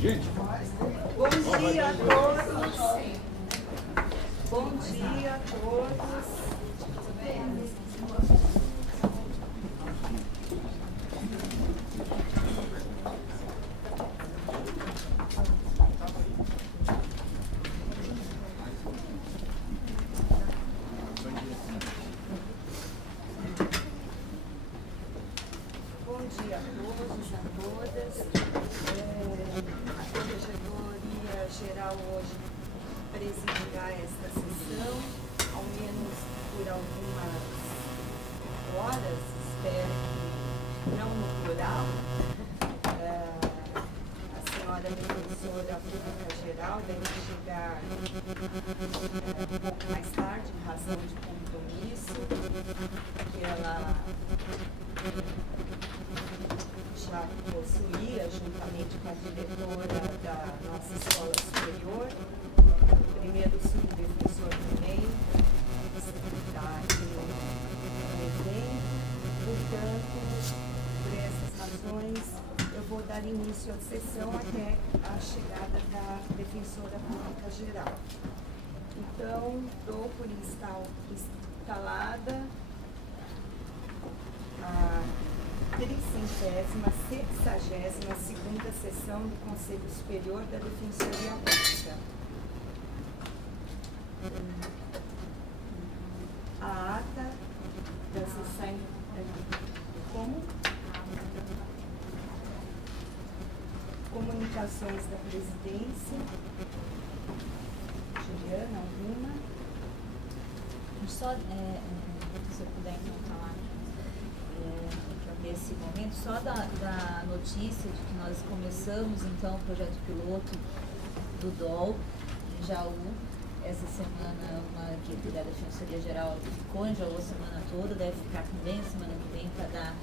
Gente, bom dia a todos. Bom dia a todos. Bom dia a todos, a todas. A Corregedoria Geral hoje presidirá esta sessão, ao menos por algumas horas, espero que não no plural. A senhora defensora pública geral deve chegar um pouco mais tarde, em razão de compromisso, que ela já possuía, juntamente com a diretora da nossa escola superior, o primeiro subdefensor também está aqui no evento. Portanto, por essas razões, eu vou dar início à sessão até a chegada da defensora pública geral. Então, dou por instalada a 360ª sessão do Conselho Superior da Defensoria Pública. A ata da sessão como? Comunicações da presidência. Juliana, alguma? Só, se eu puder então falar nesse momento, só da notícia de que nós começamos então o projeto piloto do DOL em Jaú. Essa semana uma equipe da Defensoria Geral ficou em Jaú a semana toda, deve ficar também a semana que vem para dar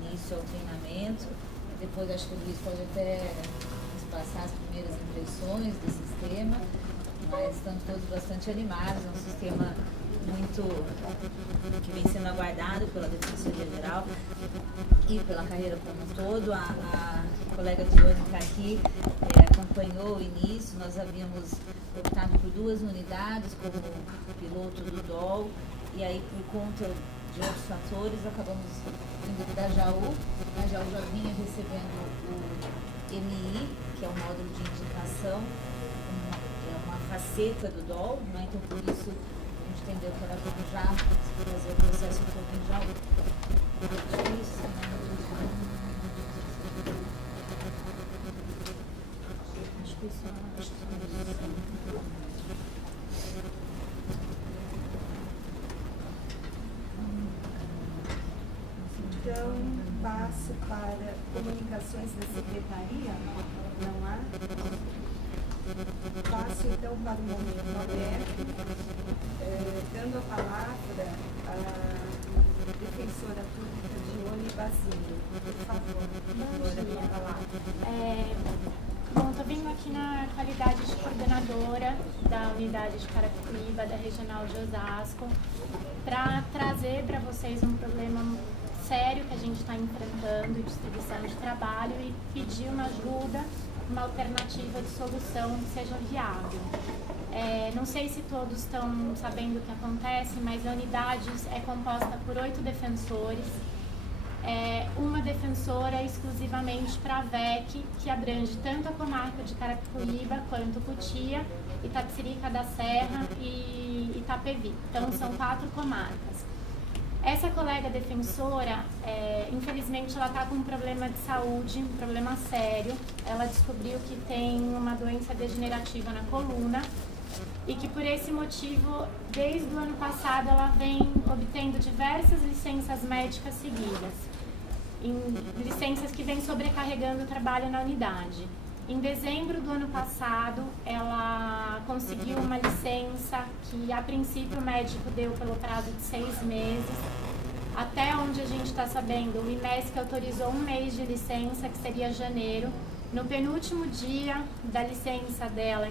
início ao treinamento. Depois acho que o Luiz pode até nos passar as primeiras impressões do sistema, mas estamos todos bastante animados, é um sistema muito que vem sendo aguardado pela Defensoria Geral e pela carreira como um todo. A colega Dione está aqui, acompanhou o início. Nós havíamos optado por 2 unidades como piloto do DOL, e aí por conta de outros fatores acabamos indo da Jaú. A Jaú já vinha recebendo o MI, que é o módulo de indicação, é uma faceta do DOL, né? Então por isso a gente entendeu que era como já fazer o processo um pouco em Jaú. Isso, acho que isso Então, passo para comunicações da secretaria. Não há? Passo então para o momento aberto, dando a palavra à defensora pública Dione Basílio. Por favor, defensora, a palavra. Bom, estou vindo aqui na qualidade de coordenadora da unidade de Carapicuíba, da Regional de Osasco, para trazer para vocês um problema sério que a gente está enfrentando, distribuição de trabalho, e pedir uma ajuda, uma alternativa de solução que seja viável. Não sei se todos estão sabendo o que acontece, mas a unidade é composta por 8 defensores, uma defensora exclusivamente para a VEC, que abrange tanto a comarca de Carapicuíba quanto Cotia, Itapecerica da Serra e Itapevi. Então são 4 comarcas. Essa colega defensora, infelizmente, ela está com um problema de saúde, um problema sério. Ela descobriu que tem uma doença degenerativa na coluna e que, por esse motivo, desde o ano passado, ela vem obtendo diversas licenças médicas seguidas, licenças que vêm sobrecarregando o trabalho na unidade. Em dezembro do ano passado, ela conseguiu uma licença que, a princípio, o médico deu pelo prazo de 6 meses. Até onde a gente está sabendo, o IMESC autorizou 1 mês de licença, que seria janeiro. No penúltimo dia da licença dela,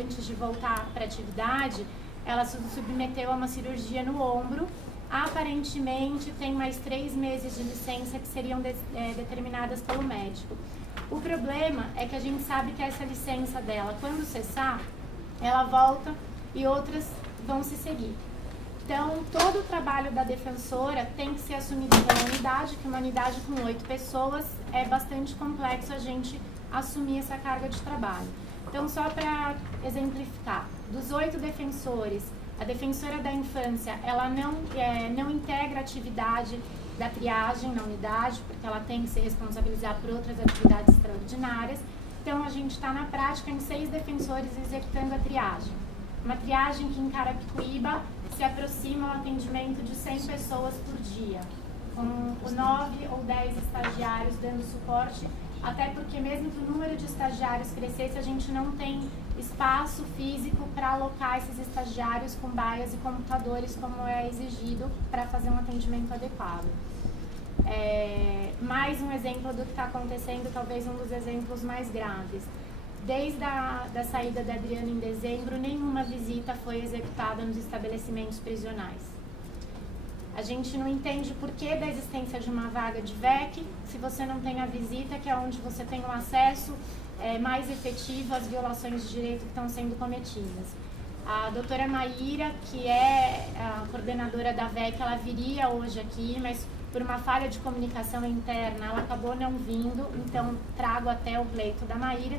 antes de voltar para a atividade, ela se submeteu a uma cirurgia no ombro aparentemente tem mais 3 meses de licença que seriam determinadas pelo médico. O problema é que a gente sabe que essa licença dela, quando cessar, ela volta e outras vão se seguir. Então, todo o trabalho da defensora tem que ser assumido pela unidade, que uma unidade com 8 pessoas é bastante complexo a gente assumir essa carga de trabalho. Então, só para exemplificar, dos 8 defensores, a defensora da infância, ela não integra a atividade da triagem na unidade, porque ela tem que se responsabilizar por outras atividades extraordinárias. Então, a gente está na prática em 6 defensores executando a triagem. Uma triagem que em Carapicuíba se aproxima ao atendimento de 100 pessoas por dia, com 9 ou 10 estagiários dando suporte, até porque mesmo que o número de estagiários crescesse, a gente não tem espaço físico para alocar esses estagiários com baias e computadores, como é exigido para fazer um atendimento adequado. Mais um exemplo do que está acontecendo, talvez um dos exemplos mais graves. Desde a saída da Adriana em dezembro, nenhuma visita foi executada nos estabelecimentos prisionais. A gente não entende o porquê da existência de uma vaga de VEC se você não tem a visita, que é onde você tem um acesso mais efetivo às violações de direito que estão sendo cometidas. A doutora Maíra, que é a coordenadora da VEC, ela viria hoje aqui, mas por uma falha de comunicação interna, ela acabou não vindo, então trago até o pleito da Maíra,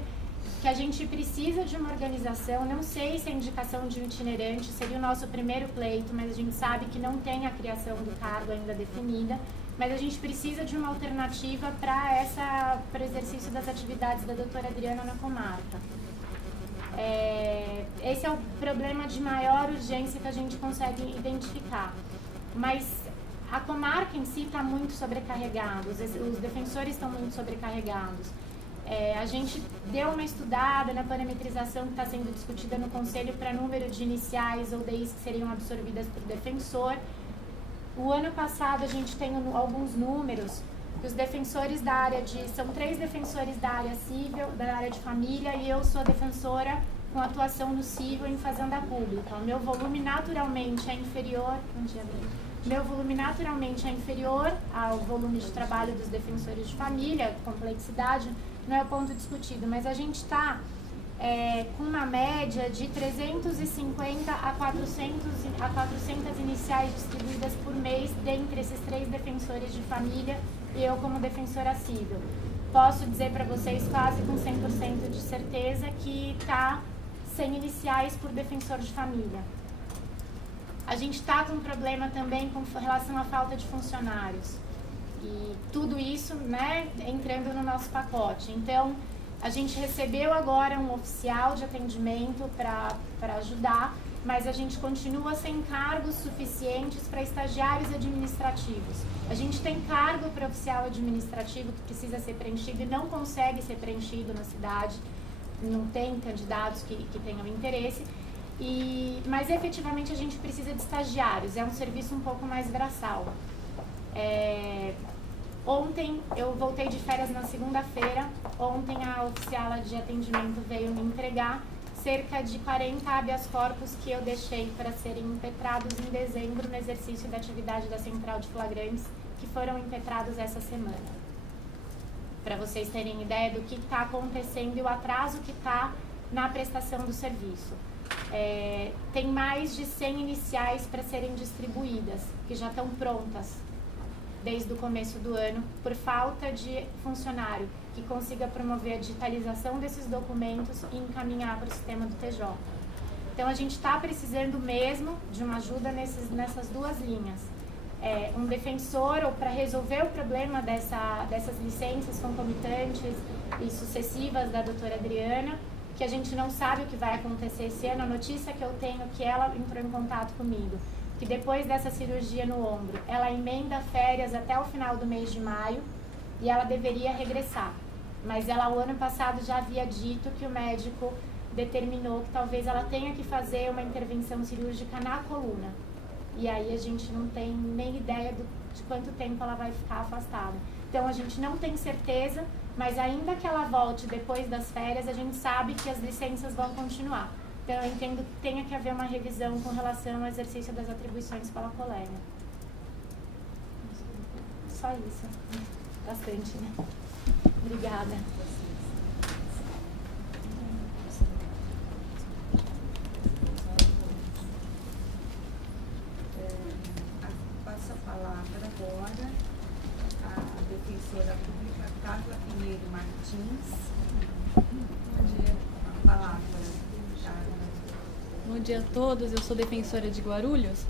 que a gente precisa de uma organização, não sei se a indicação de um itinerante seria o nosso primeiro pleito, mas a gente sabe que não tem a criação do cargo ainda definida, mas a gente precisa de uma alternativa para o exercício das atividades da doutora Adriana na comarca. Esse é o problema de maior urgência que a gente consegue identificar, mas a comarca em si está muito sobrecarregada, os defensores estão muito sobrecarregados. A gente deu uma estudada na parametrização que está sendo discutida no Conselho para número de iniciais ou DIs que seriam absorvidas por defensor. O ano passado a gente tem alguns números, que os defensores da área são 3 defensores da área civil, da área de família, e eu sou defensora com atuação no civil em fazenda pública. O meu volume naturalmente é inferior... Meu volume naturalmente é inferior ao volume de trabalho dos defensores de família, complexidade, não é o ponto discutido, mas a gente está com uma média de 350 a 400 iniciais distribuídas por mês dentre esses 3 defensores de família e eu como defensora civil. Posso dizer para vocês quase com 100% de certeza que está sem iniciais por defensor de família. A gente está com um problema também com relação à falta de funcionários. E tudo isso, né, entrando no nosso pacote. Então, a gente recebeu agora um oficial de atendimento para ajudar, mas a gente continua sem cargos suficientes para estagiários administrativos. A gente tem cargo para oficial administrativo que precisa ser preenchido e não consegue ser preenchido na cidade, não tem candidatos que tenham interesse. Mas efetivamente a gente precisa de estagiários, é um serviço um pouco mais braçal. Ontem eu voltei de férias na segunda-feira, ontem a oficiala de atendimento veio me entregar cerca de 40 habeas corpus que eu deixei para serem impetrados em dezembro no exercício da atividade da Central de Flagrantes, que foram impetrados essa semana. Para vocês terem ideia do que está acontecendo e o atraso que está na prestação do serviço. Tem mais de 100 iniciais para serem distribuídas, que já estão prontas desde o começo do ano, por falta de funcionário que consiga promover a digitalização desses documentos e encaminhar para o sistema do TJ. Então, a gente está precisando mesmo de uma ajuda nessas 2 linhas. Um defensor, ou para resolver o problema dessas licenças concomitantes e sucessivas da doutora Adriana, que a gente não sabe o que vai acontecer esse ano. A notícia que eu tenho é que ela entrou em contato comigo, que depois dessa cirurgia no ombro, ela emenda férias até o final do mês de maio e ela deveria regressar. Mas ela, o ano passado, já havia dito que o médico determinou que talvez ela tenha que fazer uma intervenção cirúrgica na coluna. E aí a gente não tem nem ideia de quanto tempo ela vai ficar afastada. Então a gente não tem certeza, mas ainda que ela volte depois das férias, a gente sabe que as licenças vão continuar. Então eu entendo que tenha que haver uma revisão com relação ao exercício das atribuições pela colega. só isso. Bastante, né? Obrigada. Passo a palavra agora à defensora pública Carla Pinheiro Martins. A palavra, Carla. Bom dia a todos, eu sou defensora de Guarulhos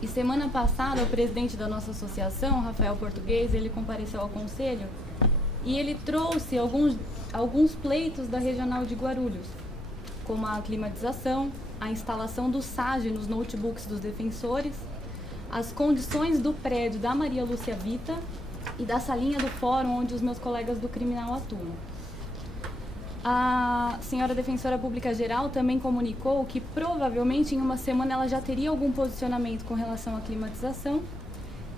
e semana passada o presidente da nossa associação, Rafael Português, ele compareceu ao conselho e ele trouxe alguns pleitos da regional de Guarulhos, como a climatização, a instalação do SAGE nos notebooks dos defensores, as condições do prédio da Maria Lúcia Vita e da salinha do fórum onde os meus colegas do criminal atuam. A senhora defensora pública geral também comunicou que provavelmente em uma semana ela já teria algum posicionamento com relação à climatização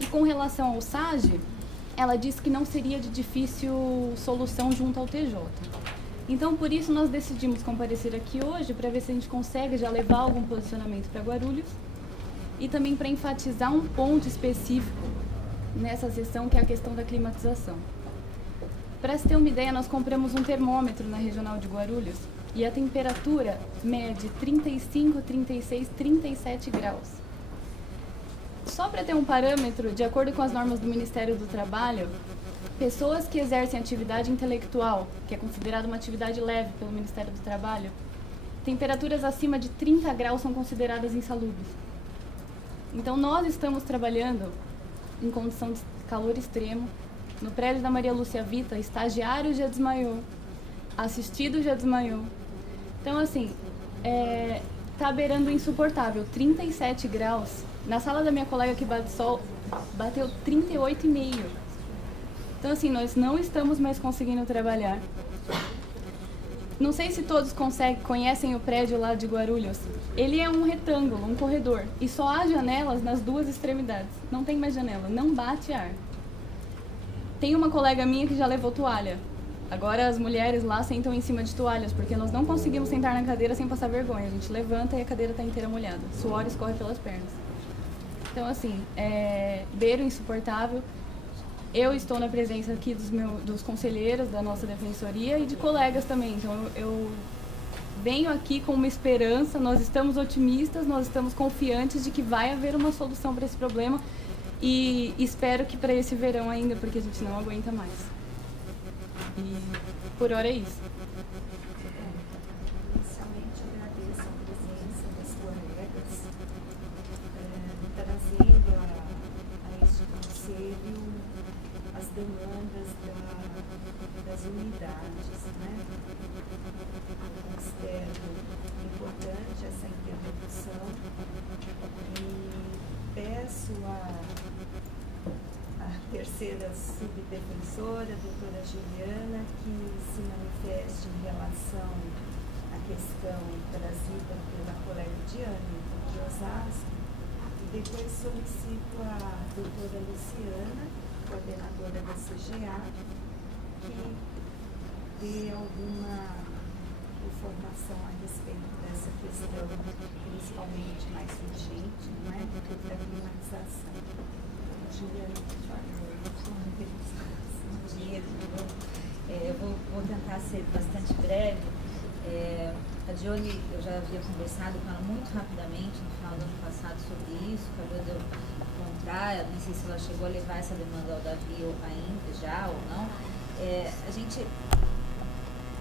e com relação ao SAGE, ela disse que não seria de difícil solução junto ao TJ. Então, por isso, nós decidimos comparecer aqui hoje para ver se a gente consegue já levar algum posicionamento para Guarulhos e também para enfatizar um ponto específico nessa sessão, que é a questão da climatização. Para se ter uma ideia, nós compramos um termômetro na regional de Guarulhos e a temperatura mede 35, 36, 37 graus. Só para ter um parâmetro, de acordo com as normas do Ministério do Trabalho, pessoas que exercem atividade intelectual, que é considerada uma atividade leve pelo Ministério do Trabalho, temperaturas acima de 30 graus são consideradas insalubres. Então, nós estamos trabalhando em condição de calor extremo. No prédio da Maria Lúcia Vita, estagiário já desmaiou, assistido já desmaiou. Então, assim, tá beirando o insuportável, 37 graus. Na sala da minha colega que bate sol, bateu 38,5. Então, assim, nós não estamos mais conseguindo trabalhar. Não sei se todos conhecem o prédio lá de Guarulhos. Ele é um retângulo, um corredor, e só há janelas nas duas extremidades. Não tem mais janela, não bate ar. Tem uma colega minha que já levou toalha. Agora as mulheres lá sentam em cima de toalhas, porque nós não conseguimos sentar na cadeira sem passar vergonha. A gente levanta e a cadeira está inteira molhada. Suor escorre pelas pernas. Então, assim, beiro insuportável. Eu estou na presença aqui dos conselheiros da nossa defensoria e de colegas também. Então, eu venho aqui com uma esperança, nós estamos otimistas, nós estamos confiantes de que vai haver uma solução para esse problema. E espero que para esse verão ainda, porque a gente não aguenta mais. E por hora é isso. Inicialmente, agradeço a presença das colegas, trazendo a este conselho as demandas das unidades, né? Considero importante essa interlocução e peço a terceira subdefensora, a doutora Juliana, que se manifeste em relação à questão trazida pela colega Diane de Osasco, e depois solicito a doutora Luciana, coordenadora da CGA, que dê alguma informação a respeito dessa questão, principalmente mais urgente, não é? Da climatização. Juliana, por favor. Bom dia, tudo bom? Eu vou tentar ser bastante breve. A Dione, eu já havia conversado com ela muito rapidamente no final do ano passado sobre isso, acabou de eu encontrar, não sei se ela chegou a levar essa demanda ao Davi ou ainda já ou não.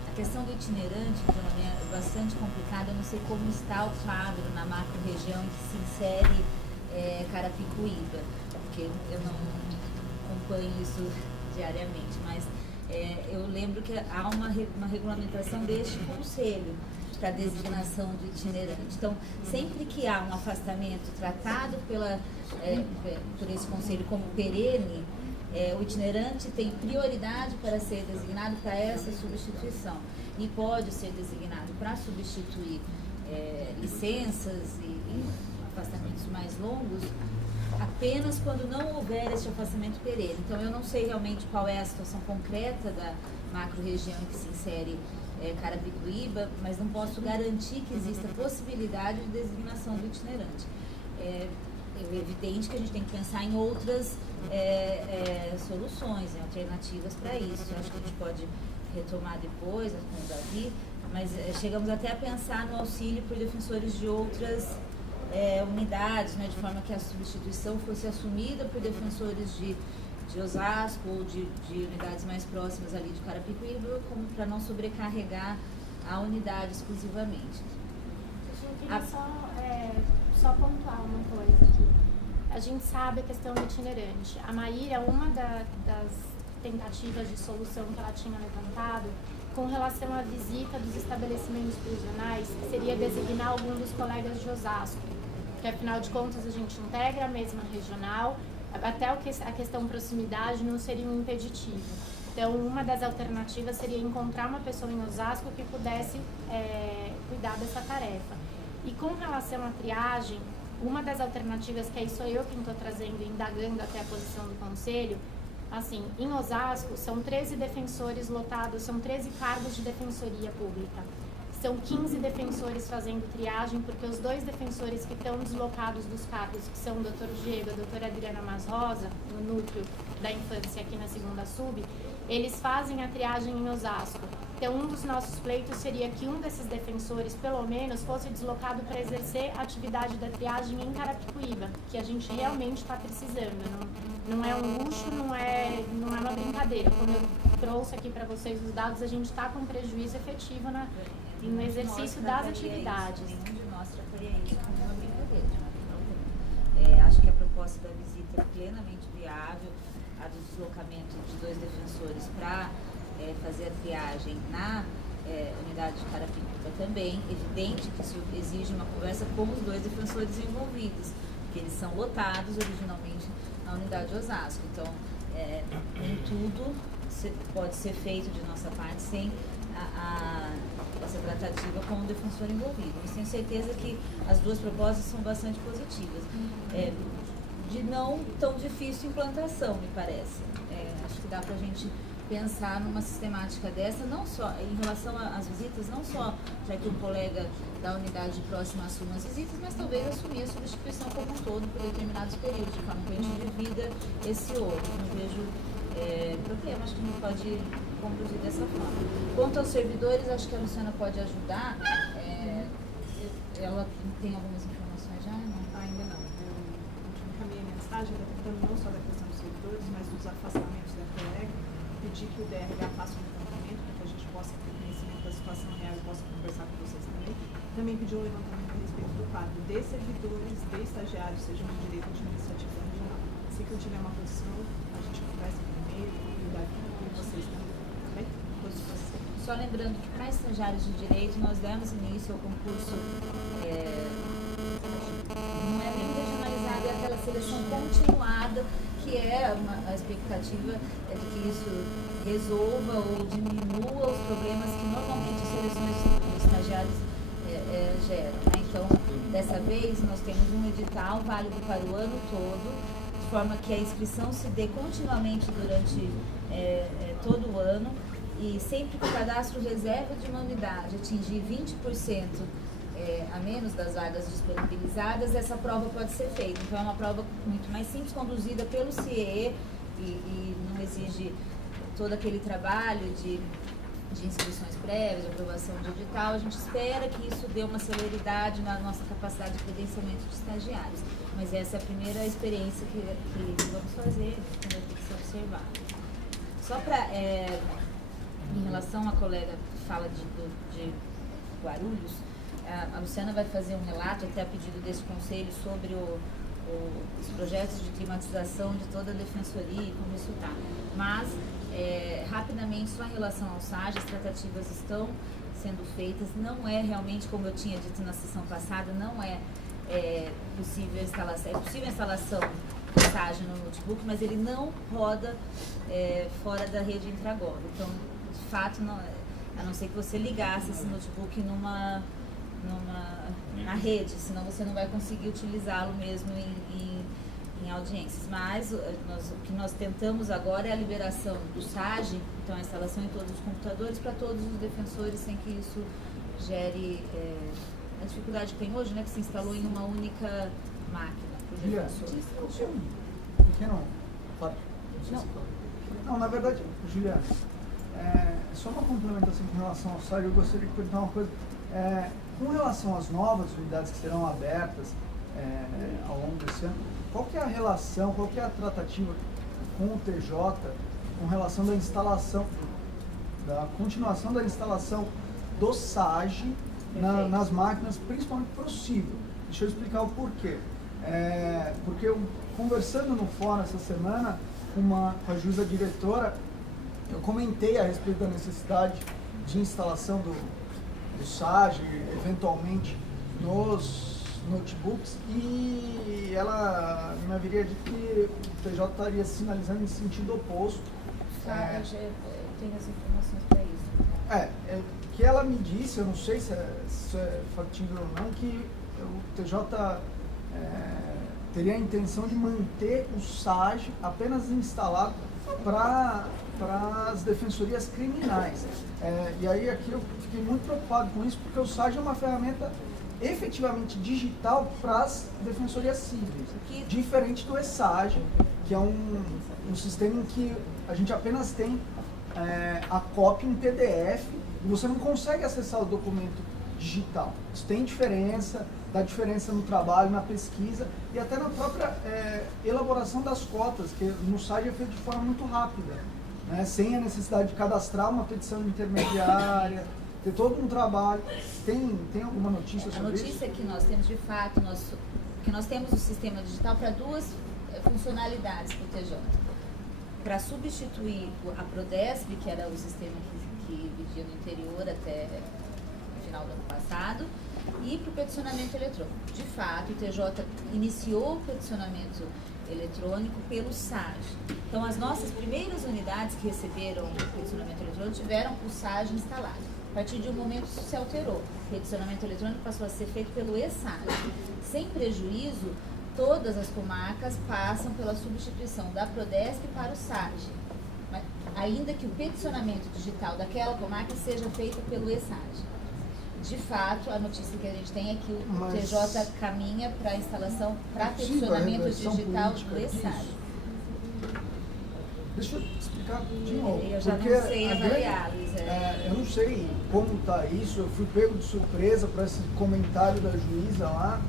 A questão do itinerante, então, é bastante complicada. Eu não sei como está o quadro na macro-região em que se insere Carapicuíba, porque eu não acompanho isso diariamente, mas eu lembro que há uma regulamentação deste conselho para a designação do itinerante. Então, sempre que há um afastamento tratado por esse conselho como perene, o itinerante tem prioridade para ser designado para essa substituição e pode ser designado para substituir licenças e afastamentos mais longos apenas quando não houver esse afastamento perene. Então, eu não sei realmente qual é a situação concreta da macro-região em que se insere Carapicuíba, mas não posso garantir que exista possibilidade de designação do itinerante. é evidente que a gente tem que pensar em outras soluções, alternativas para isso. Eu acho que a gente pode retomar depois com o Davi, mas chegamos até a pensar no auxílio por defensores de outras unidades, né, de forma que a substituição fosse assumida por defensores de Osasco ou de unidades mais próximas ali de Carapicuíba, como para não sobrecarregar a unidade exclusivamente. Eu queria só pontuar uma coisa aqui. A gente sabe a questão do itinerante. A Maíra, uma das tentativas de solução que ela tinha levantado com relação à visita dos estabelecimentos prisionais seria designar algum dos colegas de Osasco, porque afinal de contas a gente integra a mesma regional, até a questão proximidade não seria um impeditivo. Então, uma das alternativas seria encontrar uma pessoa em Osasco que pudesse cuidar dessa tarefa. E com relação à triagem, uma das alternativas, que aí sou eu quem estou trazendo, indagando até a posição do Conselho, assim, em Osasco são 13 defensores lotados, são 13 cargos de defensoria pública. São 15 defensores fazendo triagem, porque os 2 defensores que estão deslocados dos cargos, que são o Dr. Diego e a doutora Adriana Mas Rosa, no núcleo da infância aqui na 2ª Sub, eles fazem a triagem em Osasco. Então, um dos nossos pleitos seria que um desses defensores, pelo menos, fosse deslocado para exercer a atividade da triagem em Carapicuíba, que a gente realmente está precisando. Não é um luxo, não é uma brincadeira. Como eu trouxe aqui para vocês os dados, a gente está com prejuízo efetivo no exercício das atividades. Nenhum de nós trataria isso como uma brincadeira. Acho que a proposta da visita é plenamente viável, a do deslocamento de 2 defensores para fazer a triagem na unidade de Carapicuíba também. Evidente que isso exige uma conversa com os 2 defensores envolvidos, porque eles são lotados originalmente na unidade de Osasco. Então, nem tudo pode ser feito de nossa parte sem essa tratativa com o defensor envolvido. Mas tenho certeza que as 2 propostas são bastante positivas. De não tão difícil implantação, me parece. Acho que dá para a gente pensar numa sistemática dessa, não só em relação às visitas, não só já que um colega da unidade próxima assuma as visitas, mas talvez assumir a substituição como um todo por determinados períodos, de forma que a gente divida esse outro. Não vejo problema, acho que a gente pode conduzir dessa forma. Quanto aos servidores, acho que a Luciana pode ajudar. Ela tem algumas informações já? Não? Ainda não. Eu encaminhei a mensagem, tratando não só da questão dos servidores, mas dos afastamentos da colega. Pedir que o DRH faça um levantamento para que a gente possa ter conhecimento da situação real e possa conversar com vocês também. Também pedir um levantamento a respeito do quadro de servidores, de estagiários, sejam de direito administrativo ou regional. Se que eu tiver uma posição, a gente conversa primeiro e vai com vocês também. Tá bem? Só lembrando que para estagiários de direito nós demos início ao concurso, não é nem regionalizado, é aquela seleção continuada, que a expectativa é de que isso resolva ou diminua os problemas que normalmente as seleções de estagiários geram. Né? Então, dessa vez, nós temos um edital válido para o ano todo, de forma que a inscrição se dê continuamente durante todo o ano, e sempre que o cadastro reserva de uma unidade atingir 20% a menos das vagas disponibilizadas, essa prova pode ser feita. Então, é uma prova muito mais simples, conduzida pelo CIE e não exige todo aquele trabalho de inscrições prévias, de aprovação de edital. A gente espera que isso dê uma celeridade na nossa capacidade de credenciamento de estagiários. Mas essa é a primeira experiência que vamos fazer, que vai ter que ser observada. Só para, em relação à colega que fala de Guarulhos, a Luciana vai fazer um relato, até a pedido desse conselho, sobre os projetos de climatização de toda a defensoria e como isso está. Mas, rapidamente, só em relação ao SAG, as tratativas estão sendo feitas. Não é realmente, como eu tinha dito na sessão passada, não é possível a instalação. É possível a instalação do SAG no notebook, mas ele não roda fora da rede Intragov. Então, de fato, não, a não ser que você ligasse esse notebook na rede, senão você não vai conseguir utilizá-lo mesmo em audiências. Mas o que nós tentamos agora é a liberação do SAG, então a instalação em todos os computadores para todos os defensores, sem que isso gere a dificuldade que tem hoje, né, que se instalou em uma única máquina, Juliana, defensor. pequeno... Não, na verdade, Juliana, só uma complementação com relação ao SAG, eu gostaria de perguntar uma coisa. Com relação às novas unidades que serão abertas ao longo desse ano, qual que é a relação, qual que é a tratativa com o TJ com relação da instalação, da continuação da instalação do SAG nas máquinas, principalmente para o cível? Deixa eu explicar o porquê. Porque eu, conversando no fórum essa semana com a juíza diretora, eu comentei a respeito da necessidade de instalação do SAG, eventualmente nos notebooks, e ela me haveria dito que o TJ estaria sinalizando em sentido oposto. Eu tenho as informações para isso. Que ela me disse, eu não sei se é factível ou não, que o TJ teria a intenção de manter o SAG apenas instalado para as defensorias criminais. E aí aqui eu fiquei muito preocupado com isso, porque o SAG é uma ferramenta efetivamente digital para as defensorias cíveis, diferente do ESAG, que é um sistema em que a gente apenas tem a cópia em PDF e você não consegue acessar o documento digital. Isso tem diferença, dá diferença no trabalho, na pesquisa e até na própria elaboração das cotas, que no SAG é feito de forma muito rápida, né? Sem a necessidade de cadastrar uma petição intermediária, ter todo um trabalho. Tem alguma notícia sobre isso? A notícia que nós temos, de fato, que nós temos o sistema digital para duas funcionalidades para o TJ. Para substituir a Prodesp, que era o sistema que vivia no interior até o final do ano passado, e para o peticionamento eletrônico. De fato, o TJ iniciou o peticionamento eletrônico pelo SAG. Então, as nossas primeiras unidades que receberam o peticionamento eletrônico tiveram o SAG instalado. A partir de um momento isso se alterou. O peticionamento eletrônico passou a ser feito pelo ESAG. Sem prejuízo, todas as comarcas passam pela substituição da Prodesp para o SAG, ainda que o peticionamento digital daquela comarca seja feito pelo ESAG. De fato, a notícia que a gente tem é que o TJ caminha para a instalação para peticionamento digital do ESAG. Deixa eu explicar de novo. Eu já não sei avaliar, Luiz. Eu não sei como está isso, eu fui pego de surpresa para esse comentário da juíza lá.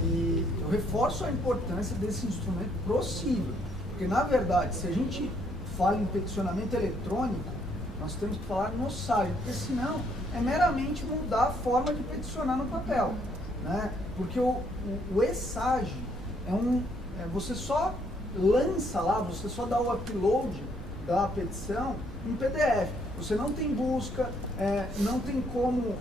E eu reforço a importância desse instrumento possível, porque na verdade, se a gente fala em peticionamento eletrônico, nós temos que falar no SAG, porque senão é meramente mudar a forma de peticionar no papel, né? Porque o ESAG você só lança lá, você só dá o upload da petição em PDF, você não tem busca, não tem como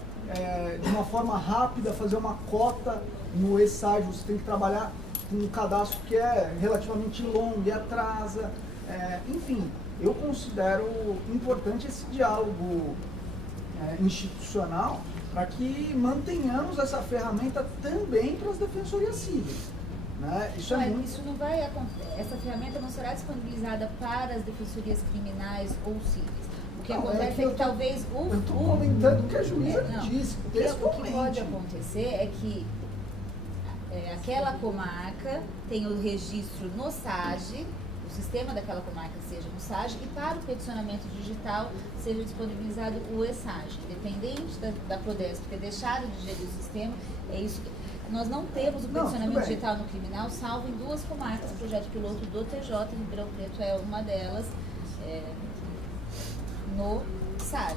de uma forma rápida fazer uma cota no ESAG, você tem que trabalhar com um cadastro que é relativamente longo e atrasa, enfim, eu considero importante esse diálogo institucional para que mantenhamos essa ferramenta também para as defensorias cíveis, né? Isso não vai acontecer, essa ferramenta não será disponibilizada para as defensorias criminais ou cíveis. O que acontece é que talvez eu estou comentando o que a juíza disse. O que pode acontecer é que aquela comarca tem o registro no SAG, o sistema daquela comarca seja no SAG, e para o peticionamento digital seja disponibilizado o ESAG. Independente da Prodesp ter deixado de gerir o sistema, é isso que... Nós não temos o peticionamento digital no criminal, salvo em duas comarcas, projeto piloto do TJ, Ribeirão Preto é uma delas, no SAG,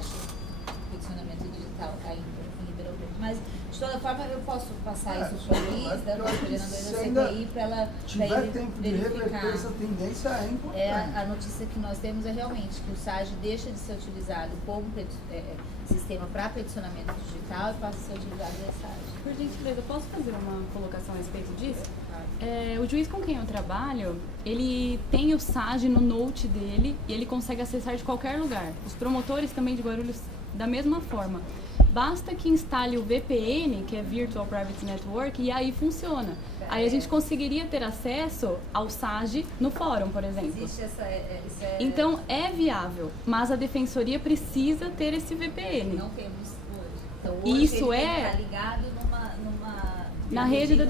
peticionamento digital ainda em Ribeirão Preto. Mas, de toda forma, eu posso passar isso para a Liz, da coordenadora da CPI, para ela tempo de reverter essa tendência é importante. A notícia que nós temos é realmente que o SAG deixa de ser utilizado como sistema para peticionamento digital e passa a ser utilizado no SAG. Por gentileza, posso fazer uma colocação a respeito disso? O juiz com quem eu trabalho, ele tem o SAG no note dele e ele consegue acessar de qualquer lugar. Os promotores também de Guarulhos, da mesma forma. Basta que instale o VPN, que é Virtual Private Network, e aí funciona. Aí a gente conseguiria ter acesso ao SAG no fórum, por exemplo. Existe Então é viável, mas a defensoria precisa ter esse VPN. Não temos hoje. Então hoje isso ele está ligado na rede da...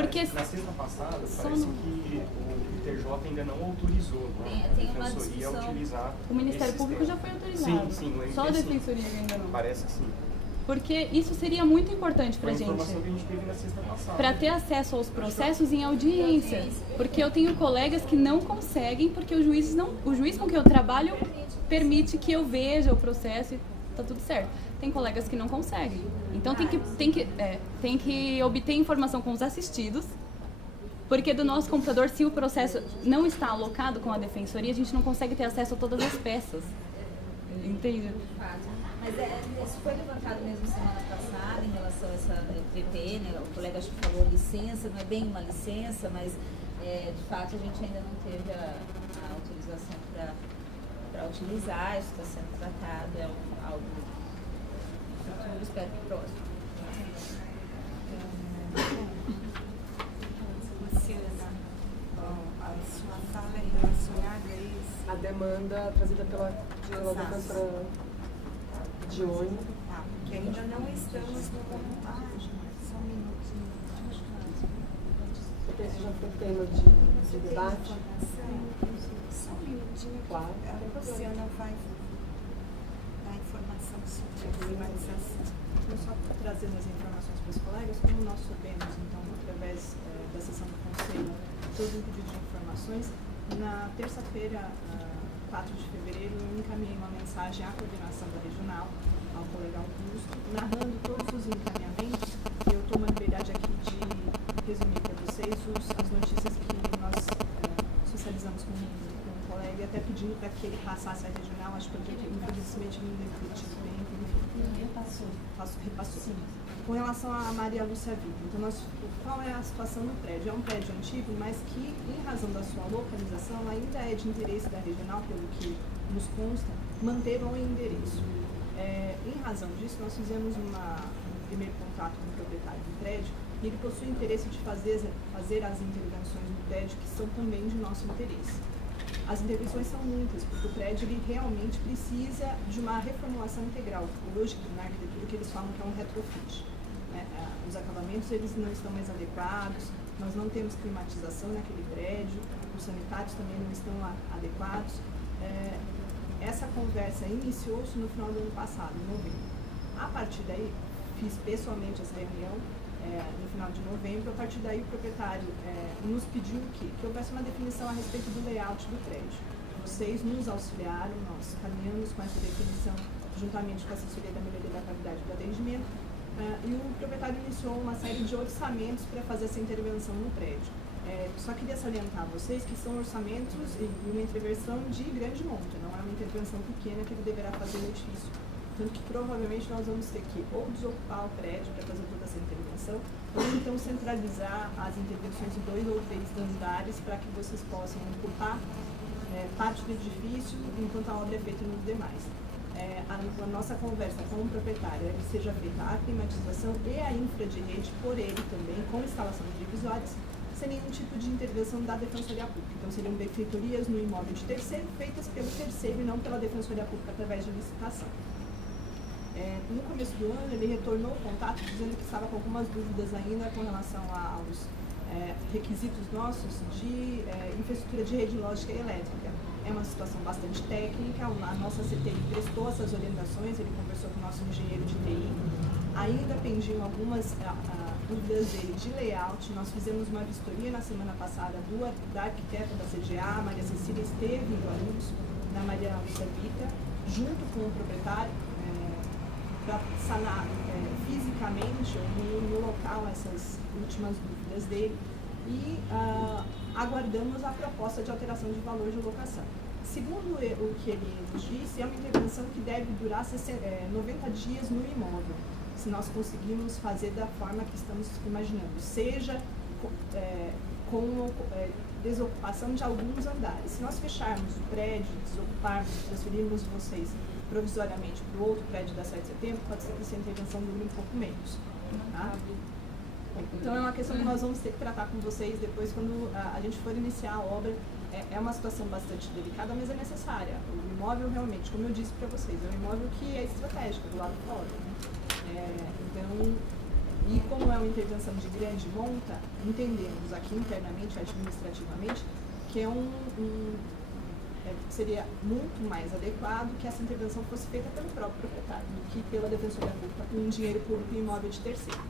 Porque na sexta passada, só parece no- que o TJ ainda não autorizou, né, Tem a uma Defensoria a discussão. utilizar o Ministério esse Público já sistema. foi autorizado. Sim, lembro Só a que sim. Defensoria que ainda não. Parece que sim. Porque isso seria muito importante Foi pra a gente. informação que a gente teve na sexta passada. Para ter acesso aos processos em audiência. Porque eu tenho colegas que não conseguem, porque o juiz com quem eu trabalho permite que eu veja o processo e tá tudo certo. Tem colegas que não conseguem. Então tem que obter informação com os assistidos, porque do nosso computador, se o processo não está alocado com a defensoria, a gente não consegue ter acesso a todas as peças. Entende? Mas isso foi levantado mesmo semana passada em relação a essa PP, né? O colega acho que falou licença, não é bem uma licença, mas de fato a gente ainda não teve a autorização para utilizar, isso está sendo tratado, é algo futuro, espero que próximo. Luciana, a sua fala é relacionada a isso? A demanda trazida pela defensora Dione. Tá, porque ainda não estamos no... Só um minutinho. Porque esse já foi tema de debate. Só um minutinho. Claro. A Luciana vai dar informação sobre a privatização. Então, só trazendo as informações para os colegas, como nós soubemos, então, através da sessão do Conselho, todo o pedido de informações, na terça-feira, 4 de fevereiro, eu encaminhei uma mensagem à coordenação da regional, ao colega Augusto, narrando todos os encaminhamentos. Eu tomo a liberdade aqui de resumir para vocês as notícias que nós socializamos com o colega, e até pedindo para que ele passasse à regional, acho que infelizmente não deve ter tido bem, enfim. Repassou. Sim. Com relação a Maria Lúcia Vitor, então qual é a situação no prédio? É um prédio antigo, mas que, em razão da sua localização, ainda é de interesse da regional, pelo que nos consta, manter o endereço. Em razão disso, nós fizemos um primeiro contato com o proprietário do prédio, e ele possui interesse de fazer as intervenções no prédio, que são também de nosso interesse. As intervenções são muitas, porque o prédio ele realmente precisa de uma reformulação integral. Hoje, na arquitetura, que eles falam que é um retrofit. Né? Os acabamentos eles não estão mais adequados, nós não temos climatização naquele prédio, os sanitários também não estão adequados. Essa conversa iniciou-se no final do ano passado, em novembro. A partir daí, fiz pessoalmente essa reunião no final de novembro. A partir daí, o proprietário nos pediu que houvesse uma definição a respeito do layout do prédio. Vocês nos auxiliaram, nós caminhamos com essa definição juntamente com a assessoria da melhoria da qualidade do atendimento, e o proprietário iniciou uma série de orçamentos para fazer essa intervenção no prédio. Só queria salientar a vocês que são orçamentos e uma intervenção de grande monta, não é uma intervenção pequena que ele deverá fazer no edifício. Tanto que provavelmente nós vamos ter que ou desocupar o prédio para fazer toda essa intervenção, ou então centralizar as intervenções em 2 ou 3 andares para que vocês possam ocupar parte do edifício enquanto a obra é feita nos demais. A nossa conversa com o proprietário é que seja feita a climatização e a infra de rede por ele também, com instalação de divisórias, sem nenhum tipo de intervenção da Defensoria Pública. Então seriam benfeitorias no imóvel de terceiro, feitas pelo terceiro e não pela Defensoria Pública através de licitação. No começo do ano, ele retornou o contato dizendo que estava com algumas dúvidas ainda com relação aos requisitos nossos de infraestrutura de rede lógica e elétrica. É uma situação bastante técnica, a nossa CTI prestou essas orientações, ele conversou com o nosso engenheiro de TI, ainda pendiam algumas dúvidas dele de layout. Nós fizemos uma vistoria na semana passada da arquiteta da CGA, a Maria Cecília esteve em Guarulhos, na Maria Lúcia Vitor, junto com o proprietário, para sanar fisicamente no local essas últimas dúvidas dele, e aguardamos a proposta de alteração de valor de locação. Segundo o que ele nos disse, é uma intervenção que deve durar 90 dias no imóvel, se nós conseguirmos fazer da forma que estamos imaginando, seja com desocupação de alguns andares. Se nós fecharmos o prédio, desocuparmos, transferirmos vocês provisoriamente para o outro prédio da 7 de setembro, pode ser que essa intervenção dure um pouco menos. Tá? Então é uma questão que nós vamos ter que tratar com vocês depois, quando a gente for iniciar a obra. É uma situação bastante delicada, mas é necessária. O imóvel realmente, como eu disse para vocês, é um imóvel que é estratégico do lado de fora. Né? Então E como é uma intervenção de grande monta, entendemos aqui internamente, administrativamente, que seria muito mais adequado que essa intervenção fosse feita pelo próprio proprietário do que pela Defensoria Pública com dinheiro público e imóvel de terceiro.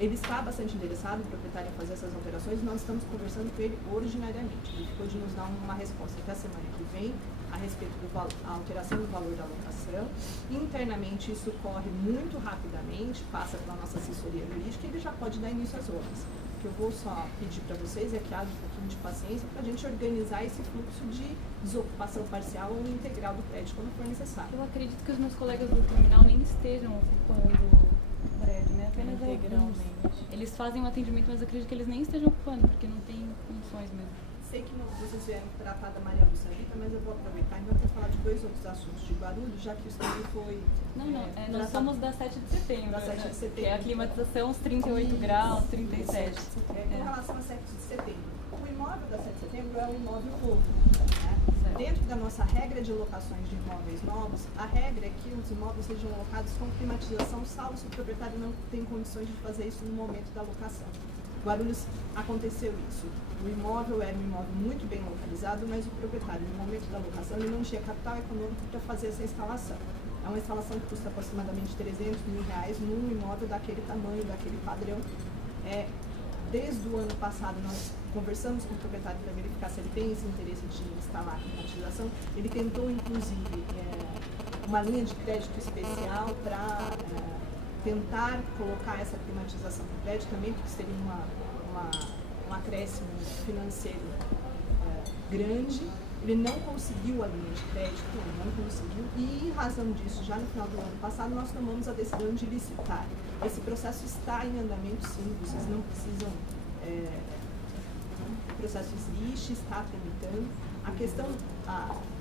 Ele está bastante interessado, o proprietário, em fazer essas alterações, e nós estamos conversando com ele ordinariamente. Ele ficou de nos dar uma resposta até a semana que vem a respeito da alteração do valor da locação. Internamente isso corre muito rapidamente, passa pela nossa assessoria jurídica e ele já pode dar início às obras. O que eu vou só pedir para vocês é que haja um pouquinho de paciência para a gente organizar esse fluxo de desocupação parcial ou integral do prédio quando for necessário. Eu acredito que os meus colegas do terminal nem estejam ocupando o prédio, né? Apenas alguns. Eles fazem um atendimento, mas eu acredito que eles nem estejam ocupando, porque não tem condições mesmo. Sei que vocês vieram tratar da Maria Lúcia Rita, mas eu vou aproveitar então para falar de dois outros assuntos de Guarulhos, já que isso também foi... Nós somos da 7 de setembro, da 7 de setembro. Que é a climatização, os 38 graus, 37. Com relação a 7 de setembro, o imóvel da 7 de setembro é um imóvel novo. Né? Dentro da nossa regra de locações de imóveis novos, a regra é que os imóveis sejam locados com climatização, salvo se o proprietário não tem condições de fazer isso no momento da locação. Guarulhos aconteceu isso. O imóvel era um imóvel muito bem localizado, mas o proprietário, no momento da locação, ele não tinha capital econômico para fazer essa instalação. É uma instalação que custa aproximadamente R$300 mil num imóvel daquele tamanho, daquele padrão. Desde o ano passado, nós conversamos com o proprietário para verificar se ele tem esse interesse de instalar a climatização. Ele tentou, inclusive, uma linha de crédito especial para tentar colocar essa climatização no prédio também, porque seria um acréscimo financeiro grande. Ele não conseguiu a linha de crédito, e em razão disso, já no final do ano passado, nós tomamos a decisão de licitar. Esse processo está em andamento, sim, vocês não precisam... o processo existe, está tramitando. A questão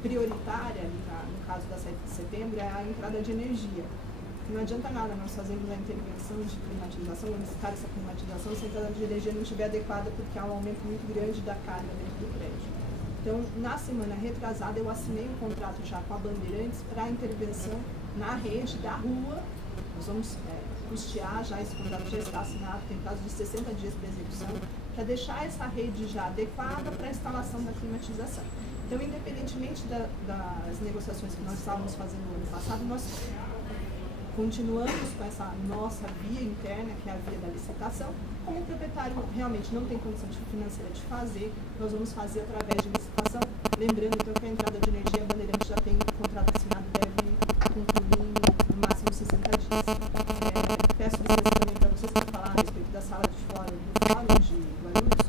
prioritária, no caso da 7 de setembro, é a entrada de energia. Não adianta nada nós fazermos a intervenção de climatização, licitar essa climatização, se a entrada de energia não estiver adequada, porque há um aumento muito grande da carga dentro do prédio. Então, na semana retrasada, eu assinei um contrato já com a Bandeirantes para a intervenção na rede da rua. Nós vamos custear, já esse contrato já está assinado, tem prazo de 60 dias para execução, para deixar essa rede já adequada para a instalação da climatização. Então, independentemente das negociações que nós estávamos fazendo no ano passado, nós continuamos com essa nossa via interna, que é a via da licitação. Como o proprietário realmente não tem condição financeira de fazer, nós vamos fazer através de licitação. Lembrando, então, que a entrada de energia, a Bandeirantes já tem um contrato assinado, deve concluir no máximo 60 dias. Peço licença também para vocês que falar a respeito da sala de fórum do Fórum de Guarulhos.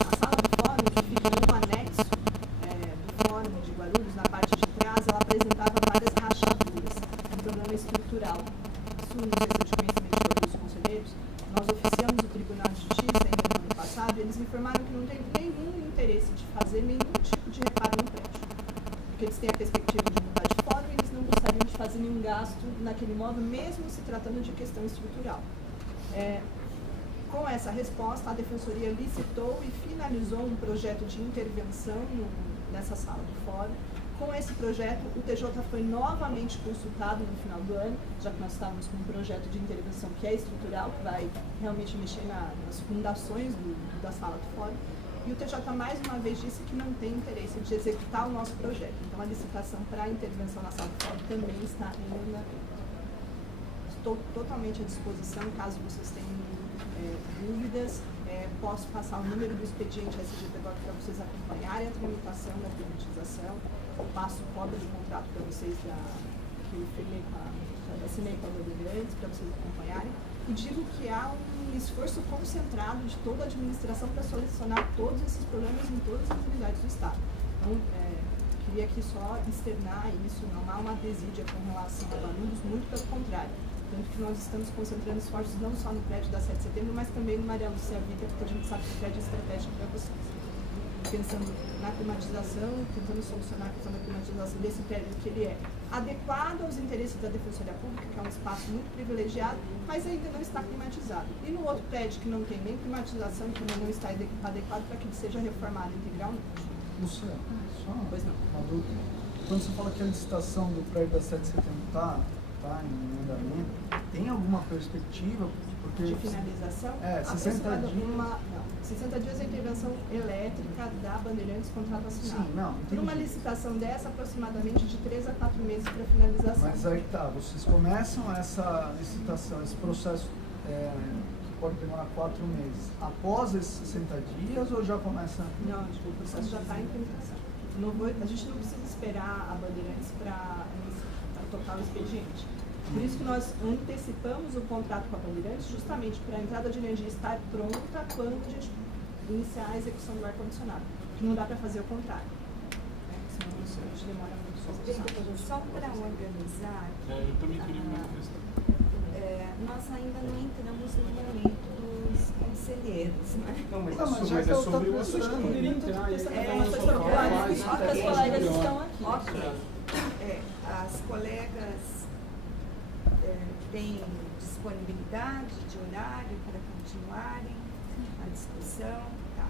A sala de fórum, que fica no anexo do Fórum de Guarulhos, na parte de trás, ela apresentava várias rachaduras, um problema estrutural. Isso no setor de conhecimento de todos os conselheiros. Nós oficiamos o Tribunal de Justiça ainda no ano passado e eles me informaram que não tem nenhum interesse de fazer nenhum tipo de reparo no prédio. Porque eles têm a perspectiva de mudar de fórum e eles não gostariam de fazer nenhum gasto naquele imóvel, mesmo se tratando de questão estrutural. Com essa resposta, a Defensoria licitou e finalizou um projeto de intervenção nessa sala de fórum. Com esse projeto, o TJ foi novamente consultado no final do ano, já que nós estávamos com um projeto de intervenção que é estrutural, que vai realmente mexer nas fundações da sala de fórum. E o TJ mais uma vez disse que não tem interesse de executar o nosso projeto. Então, a licitação para a intervenção na sala de fórum também está em andamento. Estou totalmente à disposição, caso vocês tenham dúvidas. Posso passar o número do expediente SGPDOC para vocês acompanharem a tramitação da climatização. Eu passo cópia do contrato para vocês que eu assinei com a Bandeirantes, para vocês acompanharem. E digo que há um esforço concentrado de toda a administração para solucionar todos esses problemas em todas as unidades do Estado. Então, queria aqui só externar isso, não há uma desídia com relação a Guarulhos, muito pelo contrário. Tanto que nós estamos concentrando esforços não só no prédio da 7 de setembro, mas também no Maria Lúcia Rita, porque a gente sabe que o prédio é estratégico para vocês. Pensando na climatização, tentando solucionar a questão da climatização desse prédio, que ele é adequado aos interesses da Defensoria Pública, que é um espaço muito privilegiado, mas ainda não está climatizado. E no outro prédio que não tem nem climatização, que não está adequado para que ele seja reformado integralmente. Luciano, só pois não. uma dúvida. Quando você fala que a licitação do prédio da 7 de setembro está está em andamento, tem alguma perspectiva? Porque, de finalização? 60 dias. 60 dias é a intervenção elétrica da Bandeirantes contrato assinado. Sim, não, entendi. Por uma licitação dessa, aproximadamente de 3 a 4 meses para finalização. Mas aí tá, vocês começam essa licitação, esse processo que pode demorar 4 meses, após esses 60 dias ou já começa? Não, o processo já está em tramitação. A gente não precisa esperar a Bandeirantes para tocar o expediente. Por isso que nós antecipamos o contrato com a Bandeirantes, justamente para a entrada de energia estar pronta quando a gente iniciar a execução do ar-condicionado. Não dá para fazer o contrário. Senão a gente demora muito. Só para organizar, Eu também queria me manifestar. nós ainda não entramos no momento dos conselheiros, né? Não, mas, já que é eu sobre tô o assunto. pensando, Poderia entrar e As colegas estão aqui. As colegas têm disponibilidade de horário para continuarem a discussão. Tá.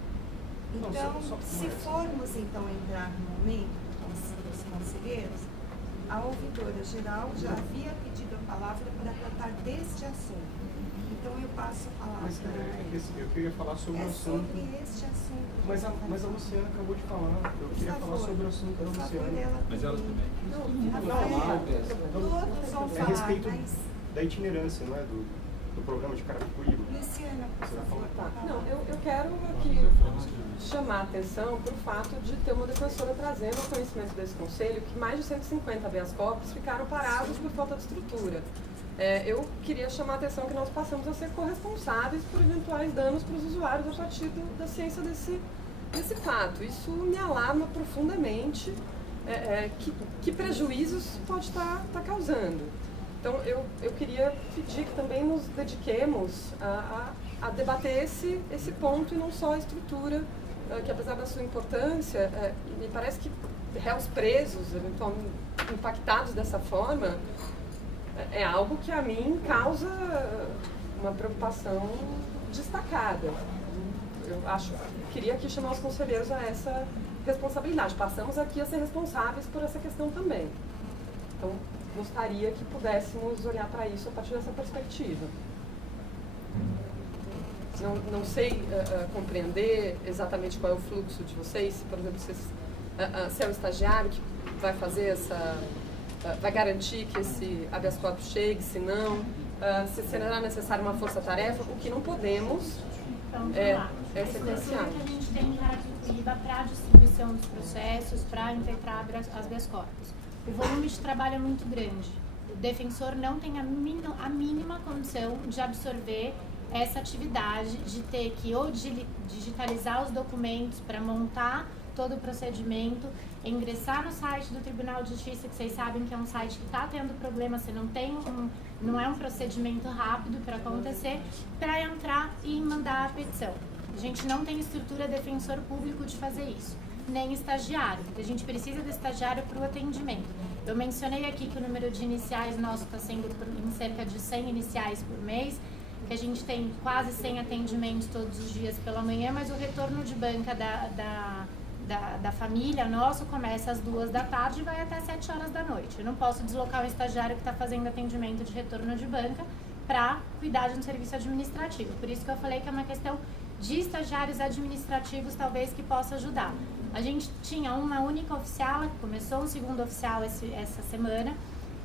Não, Então, só se formos então entrar no momento dos conselheiros, a ouvidora geral já havia pedido a palavra para tratar deste assunto. Então eu passo a palavra Mas para ela. eu queria falar sobre o É assunto. sobre este assunto. Mas a Luciana acabou de falar. Eu queria falar sobre o assunto da Luciana. Mas ela também. Todos vão É a falar, respeito mas da itinerância, não é? Do programa de Carapicuíba. Luciana, por Você vai favor. falar? Tá. Não, eu quero aqui chamar a atenção para o fato de ter uma defensora trazendo ao conhecimento desse conselho que mais de 150 habeas corpus ficaram parados por falta de estrutura. Eu queria chamar a atenção que nós passamos a ser corresponsáveis por eventuais danos para os usuários a partir da ciência desse fato. Isso me alarma profundamente que prejuízos pode estar causando. Então, eu queria pedir que também nos dediquemos a debater esse ponto e não só a estrutura, que apesar da sua importância, me parece que réus presos, eventualmente impactados dessa forma, é algo que a mim causa uma preocupação destacada. Queria aqui chamar os conselheiros a essa responsabilidade. Passamos aqui a ser responsáveis por essa questão também. Então, gostaria que pudéssemos olhar para isso a partir dessa perspectiva. Não sei compreender exatamente qual é o fluxo de vocês, se, por exemplo, se é o estagiário que vai fazer vai garantir que esse habeas corpus chegue, se não, se será necessária uma força-tarefa, o que não podemos A sequenciar. que a gente tem em Carapicuíba para a distribuição dos processos, para impetrar as habeas corpus. O volume de trabalho é muito grande. O defensor não tem a mínima condição de absorver essa atividade, de ter que ou digitalizar os documentos para montar todo o procedimento, ingressar no site do Tribunal de Justiça, que vocês sabem que é um site que está tendo problema, você não é um procedimento rápido para acontecer, para entrar e mandar a petição. A gente não tem estrutura defensor público de fazer isso, nem estagiário. A gente precisa do estagiário para o atendimento. Eu mencionei aqui que o número de iniciais nosso está sendo em cerca de 100 iniciais por mês, que a gente tem quase 100 atendimentos todos os dias pela manhã, mas o retorno de banca da família nosso começa às 2 da tarde e vai até 7 horas da noite. Eu não posso deslocar um estagiário que está fazendo atendimento de retorno de banca para cuidar de um serviço administrativo. Por isso que eu falei que é uma questão de estagiários administrativos, talvez, que possa ajudar. A gente tinha uma única oficial, começou um segundo oficial essa semana,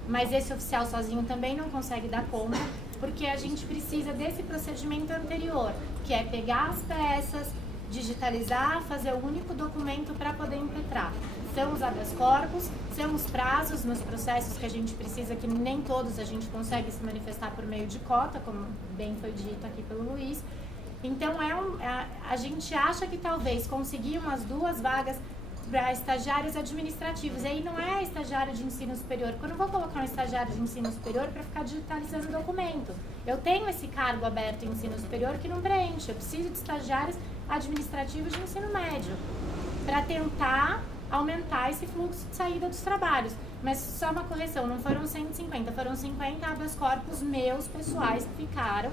mas esse oficial sozinho também não consegue dar conta, porque a gente precisa desse procedimento anterior, que é pegar as peças, digitalizar, fazer o único documento para poder impetrar. São os habeas corpus, são os prazos nos processos que a gente precisa, que nem todos a gente consegue se manifestar por meio de cota, como bem foi dito aqui pelo Luiz. Então, a gente acha que talvez conseguir umas 2 vagas para estagiários administrativos. E aí não é estagiário de ensino superior, porque eu não vou colocar um estagiário de ensino superior para ficar digitalizando o documento. Eu tenho esse cargo aberto em ensino superior que não preenche. Eu preciso de estagiários administrativos de ensino médio para tentar aumentar esse fluxo de saída dos trabalhos. Mas só uma correção, não foram 150, foram 50 habeas corpus meus, pessoais, que ficaram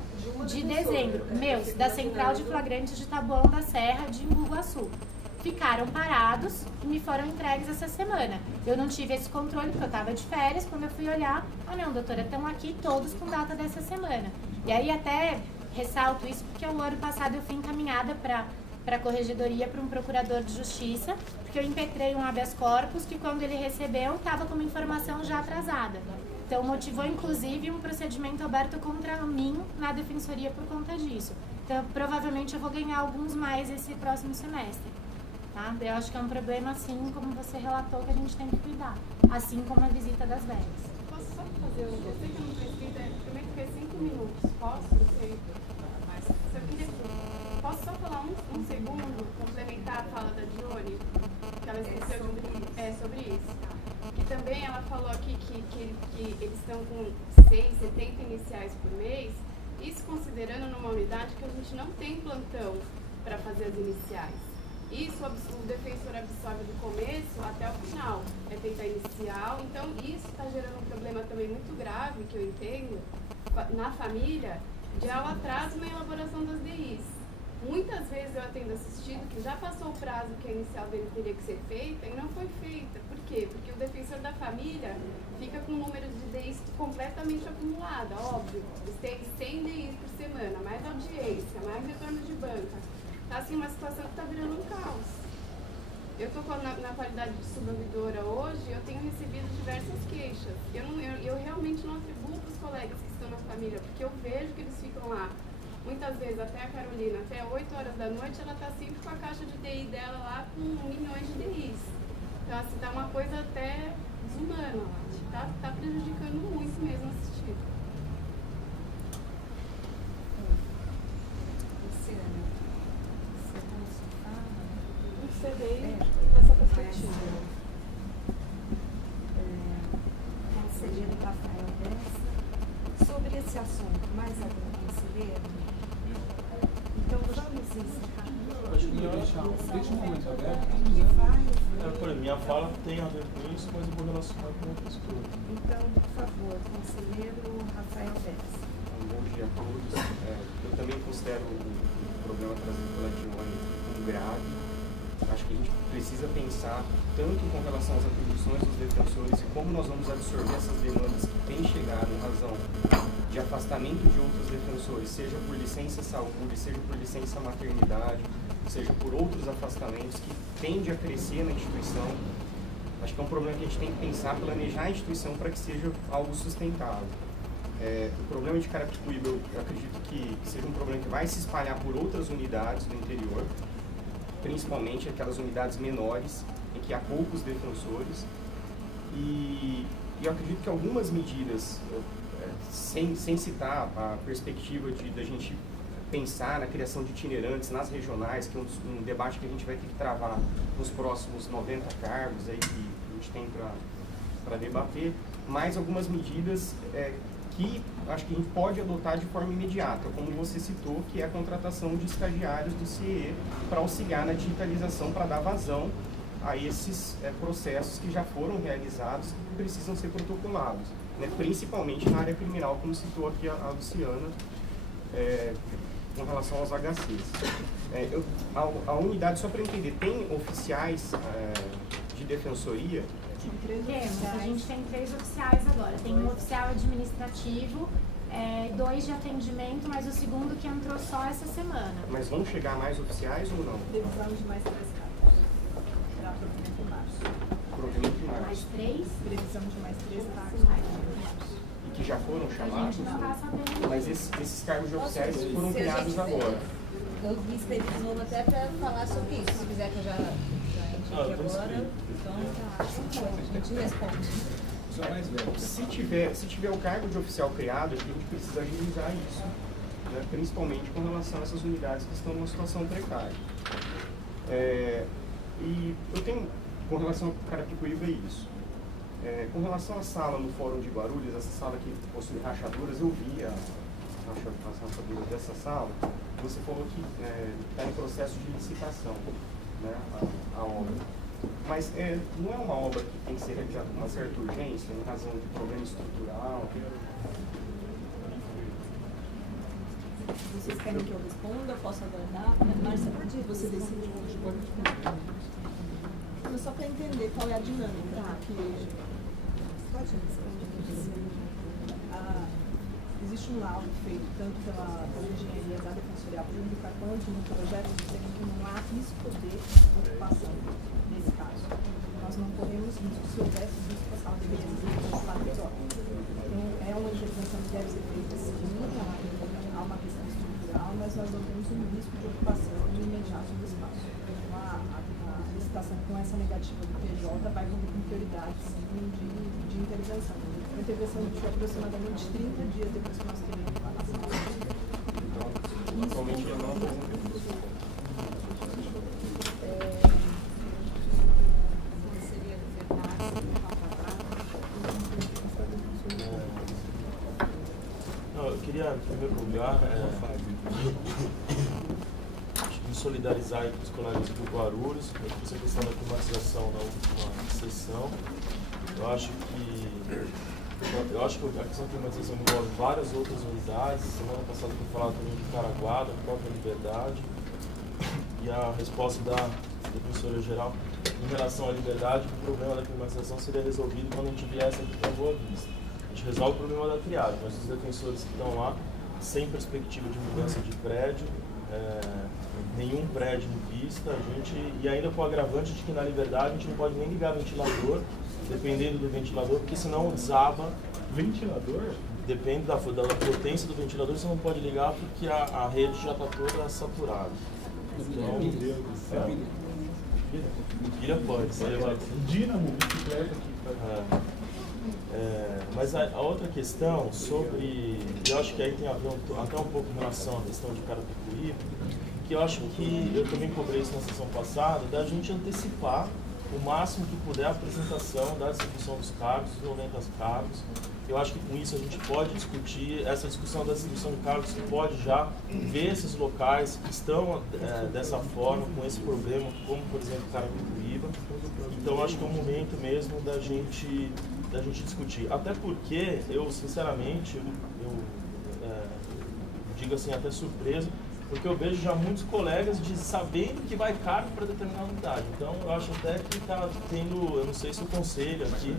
de dezembro. Meus, da Central de Flagrantes de Taboão da Serra, de Imbuguaçu. ficaram parados e me foram entregues essa semana. Eu não tive esse controle porque eu estava de férias. Quando eu fui olhar, não, doutora, estão aqui todos com data dessa semana. E aí até ressalto isso porque o ano passado eu fui encaminhada para a corregedoria, para um procurador de justiça, porque eu impetrei um habeas corpus que quando ele recebeu estava com uma informação já atrasada. Então motivou inclusive um procedimento aberto contra mim na defensoria por conta disso. Então provavelmente eu vou ganhar alguns mais esse próximo semestre. Tá? Eu acho que é um problema, assim como você relatou, que a gente tem que cuidar. Assim como a visita das velhas. Posso só fazer um... Eu sei que eu não estou escrita, também fiquei 5 minutos. Posso? Não sei. Mas eu queria... Posso só falar um segundo, complementar a fala da Dione? Que ela esqueceu sobre isso. Que também ela falou aqui que eles estão com 100, 70 iniciais por mês. Isso considerando numa unidade que a gente não tem plantão para fazer as iniciais. Isso o defensor absorve do começo até o final, é feita a inicial, então isso está gerando um problema também muito grave, que eu entendo, na família, de ao atraso na elaboração das DIs. Muitas vezes eu atendo assistido que já passou o prazo que a inicial dele teria que ser feita e não foi feita. Por quê? Porque o defensor da família fica com o número de DIs completamente acumulado, óbvio. Eles têm 100 DIs por semana, mais audiência, mais retorno de banca. Tá assim uma situação que está virando um caos. Eu estou na qualidade de subouvidora hoje, eu tenho recebido diversas queixas. Eu realmente não atribuo para os colegas que estão na família, porque eu vejo que eles ficam lá, muitas vezes, até a Carolina, até 8 horas da noite, ela está sempre com a caixa de DI dela lá com milhões de DIs. Então, assim, tá uma coisa até desumana lá. Tá prejudicando muito mesmo assistir. Nessa perspectiva. Conselheiro Rafael Bessa, sobre esse assunto, mais algum conselheiro? Então vamos encerrar. Acho que deixa um momento aberto. Por minha fala tem a ver com isso, mas eu vou relacionar com outras coisas. Então, por favor, conselheiro Rafael Bessa. Bom dia a todos. Eu também considero o problema trazido pela Dione como grave. Acho que a gente precisa pensar tanto com relação às atribuições dos defensores e como nós vamos absorver essas demandas que têm chegado em razão de afastamento de outros defensores, seja por licença saúde, seja por licença maternidade, seja por outros afastamentos que tendem a crescer na instituição. Acho que é um problema que a gente tem que pensar, planejar a instituição para que seja algo sustentável. O problema de Carapicuíba, eu acredito que seja um problema que vai se espalhar por outras unidades do interior, principalmente aquelas unidades menores, em que há poucos defensores. E eu acredito que algumas medidas, sem citar a perspectiva da gente pensar na criação de itinerantes nas regionais, que é um debate que a gente vai ter que travar nos próximos 90 cargos aí que a gente tem para debater, mas algumas medidas que acho que a gente pode adotar de forma imediata, como você citou, que é a contratação de estagiários do CIE para auxiliar na digitalização, para dar vazão a esses processos que já foram realizados e precisam ser protocolados, né? Principalmente na área criminal, como citou aqui a Luciana, com relação aos HCs. A unidade, só para entender, tem oficiais de defensoria? Temos, a gente tem 3 oficiais agora. Tem um oficial administrativo, 2 de atendimento, mas o segundo que entrou só essa semana. Mas vão chegar mais oficiais ou não? Previsão de mais 3 cargos. Para provimento em março. Provimento em março. Mais 3? Previsão de mais 3 cargos. E que já foram chamados? A gente não está sabendo. Mas esses cargos de oficiais foram criados agora. Eu me inscrevi de novo até para falar sobre isso. Se quiser que eu já indique agora, então a gente responde. Se tiver o cargo de oficial criado, a gente precisa agilizar isso, né? Principalmente com relação a essas unidades que estão numa situação precária. E eu tenho, com relação a Carapicuíba, é isso. Com relação à sala no Fórum de Guarulhos, essa sala que possui rachaduras, eu vi a rachadura dessa sala. Você falou que está em processo de licitação, né, a obra. Mas não é uma obra que tem que ser realizada com uma certa urgência, em razão de problema estrutural? Vocês querem que eu responda? Posso aguardar? Márcia, você decide hoje. Mas só para entender qual é a dinâmica. Pode responder. Existe um laudo feito tanto pela engenharia da Defensoria Pública quanto no projeto dizendo que não há risco de ocupação nesse caso. Nós não corremos risco. Se houvesse risco, passava deveria ser passado pior. Então, é uma intervenção que deve ser feita sim, há uma questão estrutural, mas nós não temos um risco de ocupação imediato do espaço. Então, a licitação com essa negativa do PJ vai com prioridade sim, de intervenção. A intervenção de aproximadamente 30 dias depois que nós teremos a reclamação. Atualmente eu não apresento. Eu queria, em primeiro lugar, me solidarizar com os colegas do Guarulhos, essa questão da climatização na última sessão. Eu acho que a questão da climatização envolve várias outras unidades. Semana passada foi falado também de Caraguá, da própria Liberdade, e a resposta da Defensoria Geral em relação à Liberdade, o problema da climatização seria resolvido quando a gente viesse aqui para Boa Vista. A gente resolve o problema da triagem, mas os defensores que estão lá, sem perspectiva de mudança de prédio, nenhum prédio em vista, e ainda com o agravante de que na Liberdade a gente não pode nem ligar ventilador, dependendo do ventilador, porque senão desaba. Ventilador? Depende da potência do ventilador, você não pode ligar porque a rede já está toda saturada. Então, pilha pode ser. Dínamo, bicicleta aqui. Mas a outra questão sobre, eu acho que aí tem a ver até um pouco em relação à questão de Carapicuíba, que eu acho que eu também cobrei isso na sessão passada, da gente antecipar o máximo que puder a apresentação da distribuição dos cargos, dos 90 cargos. Eu acho que com isso a gente pode discutir, essa discussão da distribuição de cargos pode já ver esses locais que estão dessa forma, com esse problema, como por exemplo Carapicuíba. Então acho que é um momento mesmo da gente discutir. Até porque eu, sinceramente, eu digo assim, até surpreso, porque eu vejo já muitos colegas sabendo que vai cargo para determinada unidade. Então, eu acho até que está tendo, eu não sei se o conselho aqui,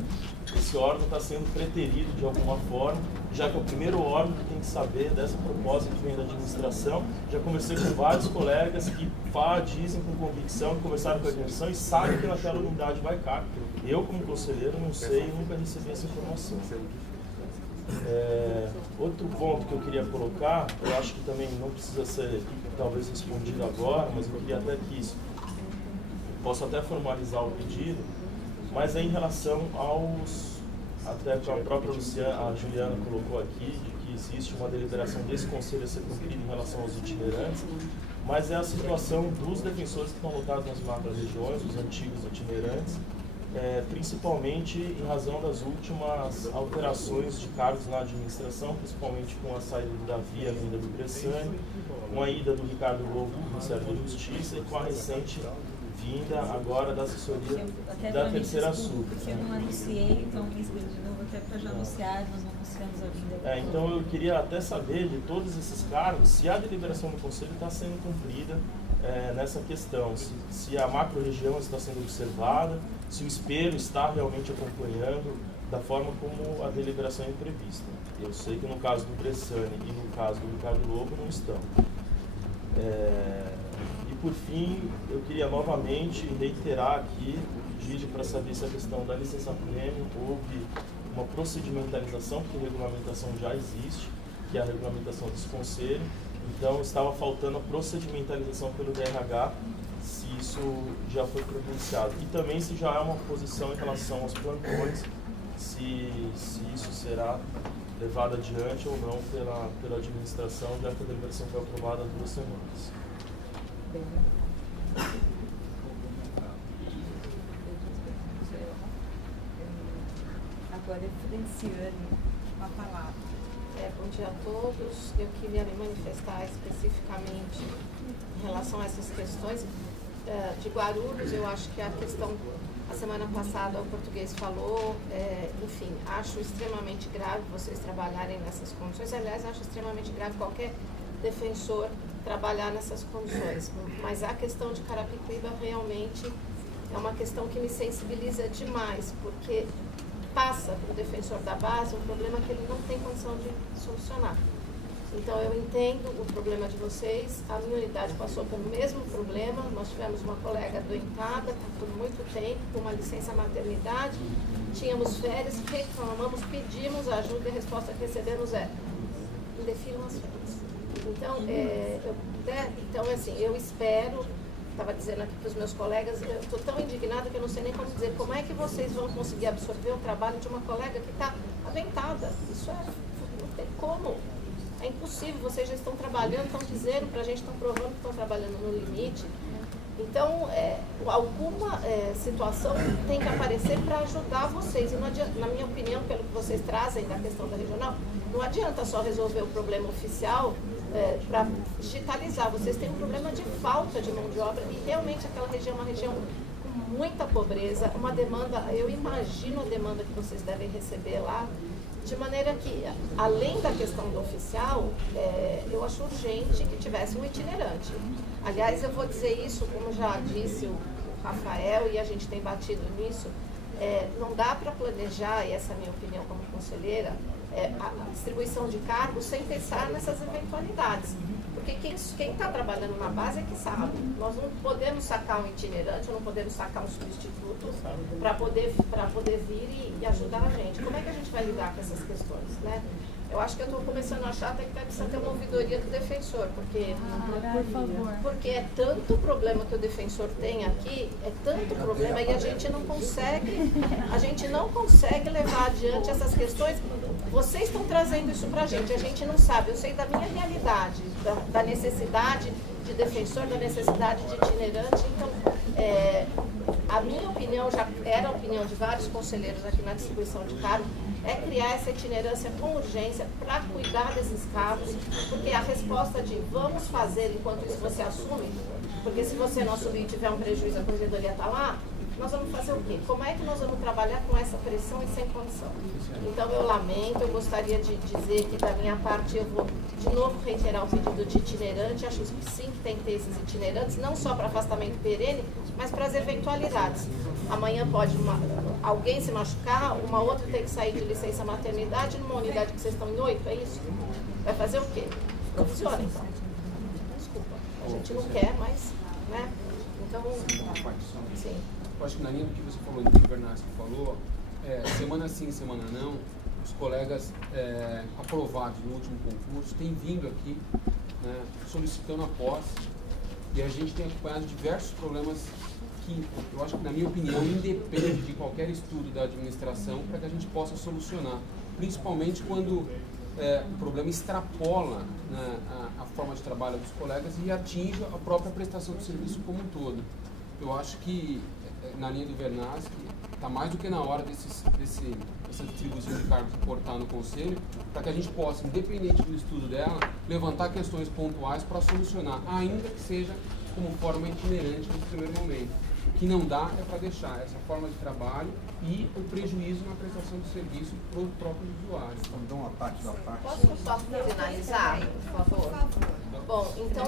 esse órgão está sendo preterido de alguma forma, já que é o primeiro órgão que tem que saber dessa proposta que vem da administração. Já conversei com vários colegas que dizem com convicção, que conversaram com a administração e sabem que naquela unidade vai cargo. Eu, como conselheiro, não sei, nunca recebi essa informação. Outro ponto que eu queria colocar, eu acho que também não precisa ser talvez respondido agora, mas eu queria até que isso, posso até formalizar o pedido, mas é em relação até que a própria a Juliana colocou aqui, de que existe uma deliberação desse conselho a ser cumprida em relação aos itinerantes, mas é a situação dos defensores que estão lotados nas macro-regiões, os antigos itinerantes, principalmente em razão das últimas alterações de cargos na administração, principalmente com a saída do Davi, a vinda do Bressani, com a ida do Ricardo Lobo do Ministério da Justiça e com a recente vinda agora da assessoria da Terceira Sul. Porque eu não anunciei, então me inscrevi de novo até para já anunciar, nós não anunciamos a vinda. Então eu queria até saber de todos esses cargos, se a deliberação do Conselho está sendo cumprida nessa questão, se a macro-região está sendo observada, se o espelho está realmente acompanhando da forma como a deliberação é prevista. Eu sei que no caso do Bressani e no caso do Ricardo Lobo não estão. E por fim, eu queria novamente reiterar aqui o pedido para saber se a questão da licença prêmio houve uma procedimentalização, porque a regulamentação já existe, que é a regulamentação desse conselho. Então, estava faltando a procedimentalização pelo DRH, se isso já foi providenciado. E também se já há uma posição em relação aos plantões, se isso será levado adiante ou não pela administração, já que a deliberação foi aprovada há 2 semanas. Agora é Franciane, com a palavra. Bom dia a todos. Eu queria me manifestar especificamente em relação a essas questões de Guarulhos. Eu acho que a questão, a semana passada o português falou, enfim, acho extremamente grave vocês trabalharem nessas condições. Aliás, acho extremamente grave qualquer defensor trabalhar nessas condições. Mas a questão de Carapicuíba realmente é uma questão que me sensibiliza demais, porque passa para o defensor da base um problema que ele não tem condição de solucionar. Então, eu entendo o problema de vocês, a minha unidade passou pelo mesmo problema, nós tivemos uma colega adoentada por muito tempo, com uma licença maternidade, tínhamos férias, reclamamos, pedimos ajuda e a resposta que recebemos é: indefiram as férias. Então, assim, eu espero, estava dizendo aqui para os meus colegas, eu estou tão indignada que eu não sei nem como dizer, como é que vocês vão conseguir absorver o trabalho de uma colega que está aventada? Isso não tem como. É impossível, vocês já estão trabalhando, estão dizendo para a gente, estão provando que estão trabalhando no limite. Então, alguma situação tem que aparecer para ajudar vocês. E não adianta, na minha opinião, pelo que vocês trazem da questão da regional, não adianta só resolver o problema oficial para digitalizar. Vocês têm um problema de falta de mão de obra e realmente aquela região é uma região com muita pobreza, uma demanda, eu imagino a demanda que vocês devem receber lá. De maneira que, além da questão do oficial, eu acho urgente que tivesse um itinerante. Aliás, eu vou dizer isso, como já disse o Rafael, e a gente tem batido nisso, não dá para planejar, e essa é a minha opinião como conselheira, a distribuição de cargos sem pensar nessas eventualidades. Porque quem está trabalhando na base é que sabe. Nós não podemos sacar um itinerante, não podemos sacar um substituto para poder vir e ajudar a gente. Como é que a gente vai lidar com essas questões, né? Eu acho que eu estou começando a achar até que precisa ter uma ouvidoria do defensor, porque é tanto problema que o defensor tem aqui, é tanto problema, e a gente não consegue levar adiante essas questões. Vocês estão trazendo isso para a gente não sabe. Eu sei da minha realidade, da necessidade de defensor, da necessidade de itinerante. Então, a minha opinião, já era a opinião de vários conselheiros aqui na distribuição de cargos, é criar essa itinerância com urgência para cuidar desses cargos, porque a resposta de vamos fazer enquanto isso você assume, porque se você não assumir e tiver um prejuízo, a corregedoria está lá, nós vamos fazer o quê? Como é que nós vamos trabalhar com essa pressão e sem condição? Então, eu lamento, eu gostaria de dizer que, da minha parte, eu vou de novo reiterar o pedido de itinerante. Acho que sim, que tem que ter esses itinerantes, não só para afastamento perene, mas para as eventualidades. Amanhã pode alguém se machucar, uma outra tem que sair de licença maternidade, numa unidade que vocês estão em 8, é isso? Vai fazer o quê? Não funciona, então. Desculpa, a gente não quer, mas, né? Então, sim. Eu acho que na linha do que você falou, do que o Bernasco falou, semana sim, semana não, os colegas aprovados no último concurso têm vindo aqui, né, solicitando a posse, e a gente tem acompanhado diversos problemas que, eu acho que, na minha opinião, independe de qualquer estudo da administração para que a gente possa solucionar, principalmente quando o problema extrapola, né, a forma de trabalho dos colegas e atinge a própria prestação do serviço como um todo. Eu acho que, na linha do Bernasco, está mais do que na hora dessa distribuição de cargos importar no Conselho, para que a gente possa, independente do estudo dela, levantar questões pontuais para solucionar, ainda que seja como forma itinerante no primeiro momento. O que não dá é para deixar essa forma de trabalho e o prejuízo na prestação do serviço para os próprios usuários. Vamos dar uma parte da parte. Posso só finalizar, por favor? Bom, então,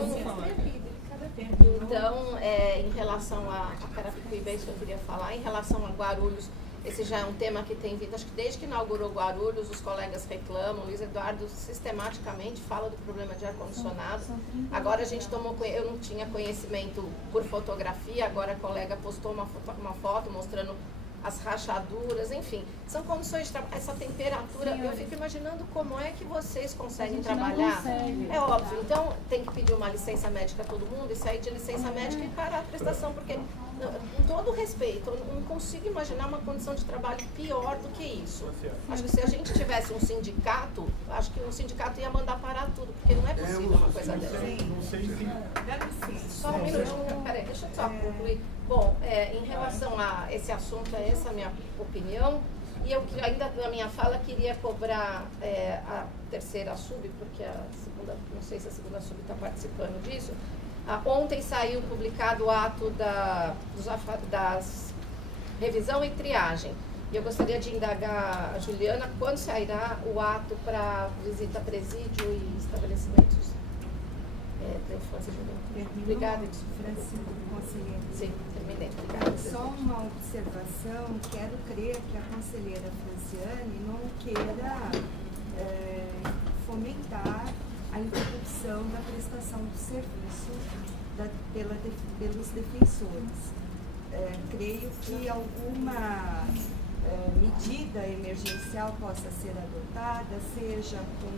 em relação a Carapicuíba, é isso que eu queria falar. Em relação a Guarulhos, esse já é um tema que tem vindo, acho que desde que inaugurou Guarulhos, os colegas reclamam, o Luiz Eduardo sistematicamente fala do problema de ar-condicionado. Agora a gente eu não tinha conhecimento por fotografia, agora a colega postou uma foto mostrando as rachaduras, enfim, são condições de trabalho, essa temperatura, eu fico imaginando como é que vocês conseguem trabalhar. É óbvio, então tem que pedir uma licença médica a todo mundo e sair de licença médica e parar a prestação, porque, com todo respeito, eu não consigo imaginar uma condição de trabalho pior do que isso. Acho que se a gente tivesse um sindicato, acho que o sindicato ia mandar parar tudo, porque não é possível uma coisa dessa. Só um minutinho, peraí, deixa eu só concluir. Bom, em relação a esse assunto, essa é a minha opinião. E eu ainda, na minha fala, queria cobrar a terceira sub, porque a segunda, não sei se a segunda sub está participando disso. Ontem saiu publicado o ato das revisão e triagem. E eu gostaria de indagar a Juliana quando sairá o ato para visita a presídio e estabelecimentos da infância e juventude. Terminou, Obrigada. Francisco, conselheira. Sim, terminei. Obrigada. Só uma observação, quero crer que a conselheira Franciane não queira fomentar a interrupção da prestação do serviço pelos defensores. Creio que alguma medida emergencial possa ser adotada, seja com